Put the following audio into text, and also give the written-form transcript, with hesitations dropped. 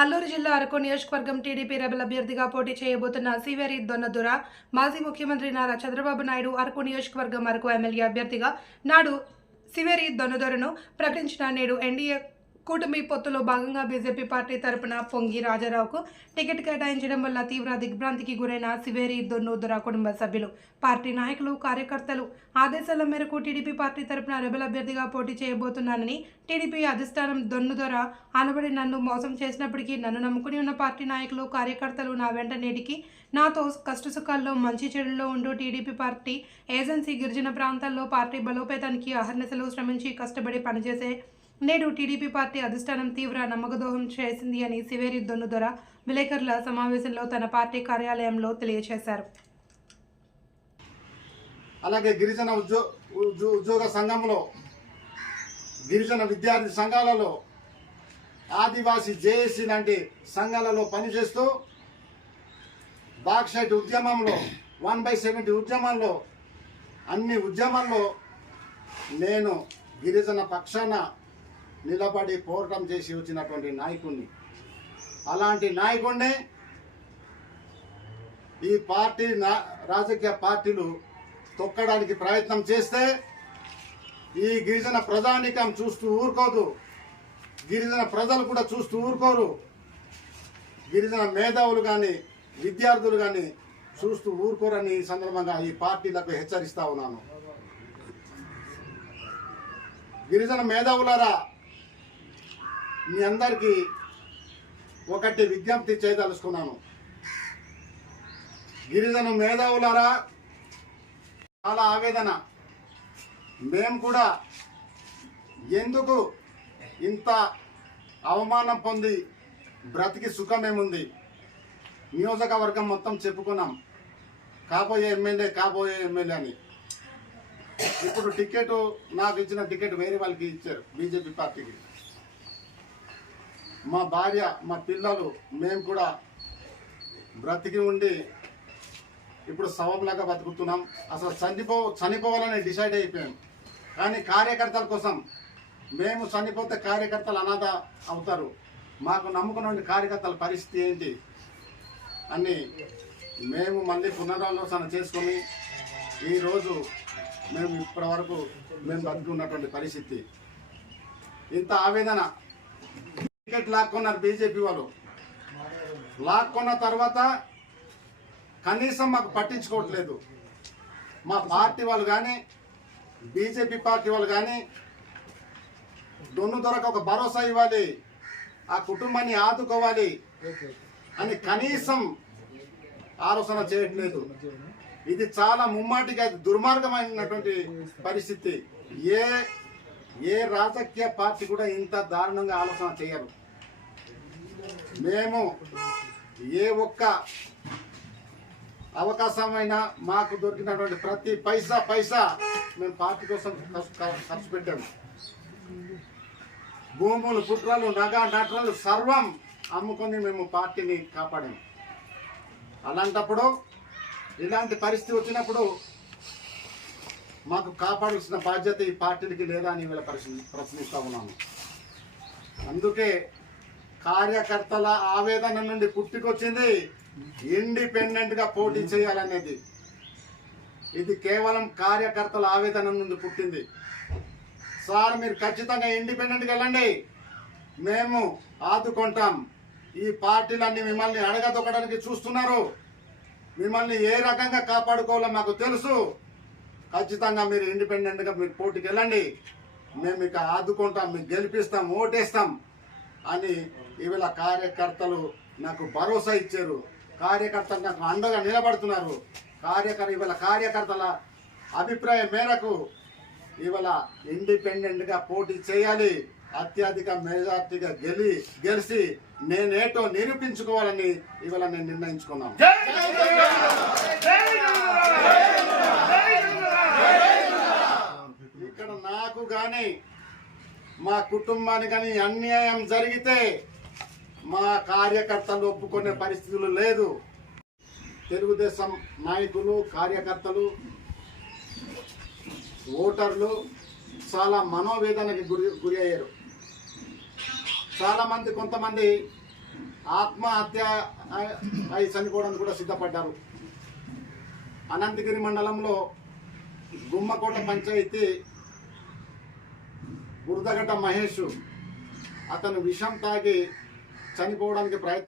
అల్లూరు జిల్లా అరకు నియోజకవర్గం TDP rebel అభ్యర్థిగా పోటీ చేయబోతున్న సివేరి దొన్నదుర మాజీ ముఖ్యమంత్రి నారా చంద్రబాబు నాయుడు అరకు నియోజకవర్గం అరకు ఎమ్మెల్యే అభ్యర్థిగా నాడు సివేరి దొన్నదురను ప్రకటించిన నేడు ఎన్డీఏ కూటమి పొత్తులో భాగంగా బీజేపీ పార్టీ తరపున పొంగి రాజారావుకు టికెట్ కేటాయించడం వల్ల తీవ్ర దిగ్భ్రాంతికి గురైన సివేరి దొన్నదుర కుటుంబ సభ్యులు, పార్టీ నాయకులు, కార్యకర్తలు ఆదేశాల మేరకు టీడీపీ పార్టీ తరపున రెబల్ అభ్యర్థిగా పోటీ చేయబోతున్నానని టీడీపీ అధిష్టానం దొన్నదుర అనబడి నన్ను మోసం చేసినప్పటికీ నన్ను నమ్ముకుని ఉన్న పార్టీ నాయకులు, కార్యకర్తలు నా వెంట నేటికి నాతో కష్టసుఖాల్లో మంచి చెడుల్లో ఉంటూ టీడీపీ పార్టీ ఏజెన్సీ గిరిజన ప్రాంతాల్లో పార్టీ బలోపేతానికి అహర్నిశలు శ్రమించి కష్టపడి పనిచేసే నేడు టీడీపీ పార్టీ అధిష్టానం తీవ్ర నమ్మకద్రోహం చేసింది అని సివేరి దొన్నదుర విలేకరుల సమావేశంలో తన పార్టీ కార్యాలయంలో తెలియజేశారు. అలాగే గిరిజన ఉద్యోగ సంఘంలో, గిరిజన విద్యార్థి సంఘాలలో, ఆదివాసీ జేఏసీ లాంటి సంఘాలలో పనిచేస్తూ బాక్సైట్ ఉద్యమంలో, 1/70 ఉద్యమంలో, అన్ని ఉద్యమాల్లో నేను గిరిజన పక్షాన నిలబడి పోరాటం చేసి వచ్చినటువంటి నాయకుడిని. అలాంటి నాయకుడిని ఈ పార్టీ రాజకీయ పార్టీలు తొక్కడానికి ప్రయత్నం చేస్తే ఈ గిరిజన ప్రజానీకం చూస్తూ ఊరుకోదు, గిరిజన ప్రజలు కూడా చూస్తూ ఊరుకోరు, గిరిజన మేధావులు కానీ విద్యార్థులు కానీ చూస్తూ ఊరుకోరని ఈ సందర్భంగా ఈ పార్టీలకు హెచ్చరిస్తా ఉన్నాను. గిరిజన మేధావులారా, మీ అందరికీ ఒకటి విజ్ఞప్తి చేయదలుచుకున్నాను. గిరిజన మేధావులారా, చాలా ఆవేదన. మేము కూడా ఎందుకు ఇంత అవమానం పొంది బ్రతికి సుఖమేముంది, నియోజకవర్గం మొత్తం చెప్పుకున్నాం కాబోయే ఎమ్మెల్యే అని. ఇప్పుడు టికెట్ నాకు ఇచ్చిన టికెట్ వేరే వాళ్ళకి ఇచ్చారు, బీజేపీ పార్టీకి. మా భార్య, మా పిల్లలు, మేము కూడా బ్రతికి ఉండి ఇప్పుడు శవంలాగా బతుకుతున్నాం. అసలు చనిపోవాలని డిసైడ్ అయిపోయాం. కానీ కార్యకర్తల కోసం, మేము చనిపోతే కార్యకర్తలు అనాథ అవుతారు, మాకు నమ్ముకున్న కార్యకర్తల పరిస్థితి ఏంటి అని మేము మళ్ళీ పునరాలోచన చేసుకొని ఈరోజు మేము ఇప్పటి వరకు మేము బతుకున్నటువంటి పరిస్థితి. ఇంత ఆవేదన. టికెట్ లాక్కున్నారు బీజేపీ వాళ్ళు. లాక్కున్న తర్వాత కనీసం మాకు పట్టించుకోవట్లేదు. మా పార్టీ వాళ్ళు కానీ బీజేపీ పార్టీ వాళ్ళు కానీ దొన్నదురకు ఒక భరోసా ఇవ్వాలి, ఆ కుటుంబాన్ని ఆదుకోవాలి అని కనీసం ఆలోచన చేయట్లేదు. ఇది చాలా ముమ్మాటిగా దుర్మార్గమైనటువంటి పరిస్థితి. ఏ రాజకీయ పార్టీ కూడా ఇంత దారుణంగా ఆలోచన చేయరు. మేము ఏ ఒక్క అవకాశమైనా మాకు దొరికినటువంటి ప్రతి పైసా మేము పార్టీ కోసం ఖర్చు పెట్టాము. భూములు, పుట్రాలు, నట్రాలు సర్వం అమ్ముకొని మేము పార్టీని కాపాడాము. అలాంటప్పుడు ఇలాంటి పరిస్థితి వచ్చినప్పుడు మాకు కాపాడాల్సిన బాధ్యత ఈ పార్టీలకి లేదా అని వీళ్ళ ప్రశ్నిస్తూ ఉన్నాము. అందుకే కార్యకర్తల ఆవేదన నుండి పుట్టుకొచ్చింది ఇండిపెండెంట్గా పోటీ చేయాలనేది. ఇది కేవలం కార్యకర్తల ఆవేదన నుండి పుట్టింది. సార్, మీరు ఖచ్చితంగా ఇండిపెండెంట్గా వెళ్ళండి, మేము ఆదుకుంటాం. ఈ పార్టీలన్నీ మిమ్మల్ని అడగదొక్కడానికి చూస్తున్నారు, మిమ్మల్ని ఏ రకంగా కాపాడుకోవాలో మాకు తెలుసు. ఖచ్చితంగా మీరు ఇండిపెండెంట్గా మీరు పోటీకి వెళ్ళండి, మేము ఇక ఆదుకుంటాం, మీకు గెలిపిస్తాం, ఓటేస్తాం అని ఇవాళ కార్యకర్తలు నాకు భరోసా ఇచ్చారు. కార్యకర్తలు నాకు అండగా నిలబడుతున్నారు. ఇవాళ కార్యకర్తల అభిప్రాయం మేరకు ఇవాళ ఇండిపెండెంట్గా పోటీ చేయాలి, అత్యధిక మెజార్టీగా గెలిచి నేనేటో నిరూపించుకోవాలని ఇవాళ నేను నిర్ణయించుకున్నాను. ఇక్కడ నాకు కానీ మా కుటుంబానికి కానీ అన్యాయం జరిగితే మా కార్యకర్తలు ఒప్పుకునే పరిస్థితులు లేదు. తెలుగుదేశం నాయకులు, కార్యకర్తలు, ఓటర్లు చాలా మనోవేదనకి గురి అయ్యారు. చాలామంది, కొంతమంది ఆత్మహత్య అయి చనిపోవడానికి కూడా సిద్ధపడ్డారు. అనంతగిరి మండలంలో గుమ్మకోట పంచాయతీ బురదగడ్డ మహేష్ అతను విషం తాగి చనిపోవడానికి ప్రయత్నం